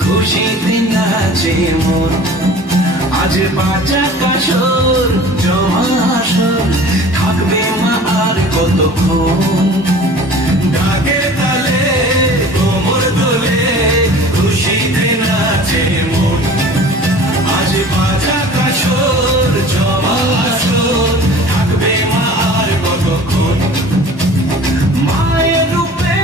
খুশিতে নাচে মন আজ বাজা কাশর জমা আসর থাকবে মা আর কতক্ষণ ঢাকের তালে কোমর দোলে খুশিতে নাচে মন আজ বাজা কাশর জমা আসর থাকবে মা আর কতক্ষণ মায়ের রূপে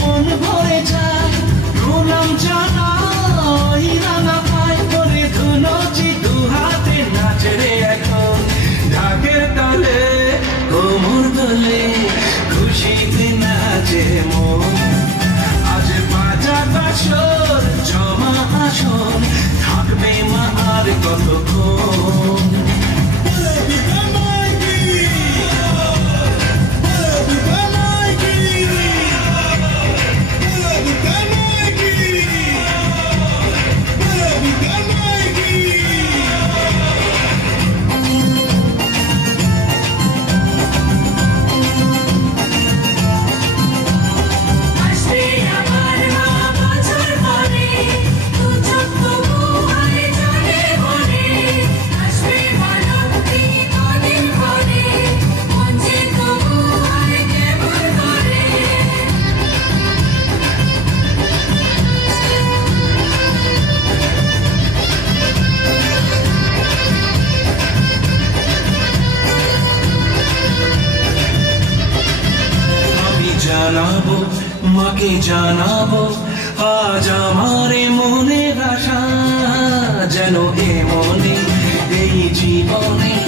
মন ভরে যায় প্রণাম জানাই রানা পায় করে ধুনচি দু হাতে নাচে রে এখন ঢাকের তালে কোমর দোলে খুশিতে নাচে মন আজ বাজা কাশর জমা আসর থাকবে মা আর কতক্ষণ জানাবো মাকে জানাবো আজ আমার মনের আশা যেন এ মনে এই জীবনে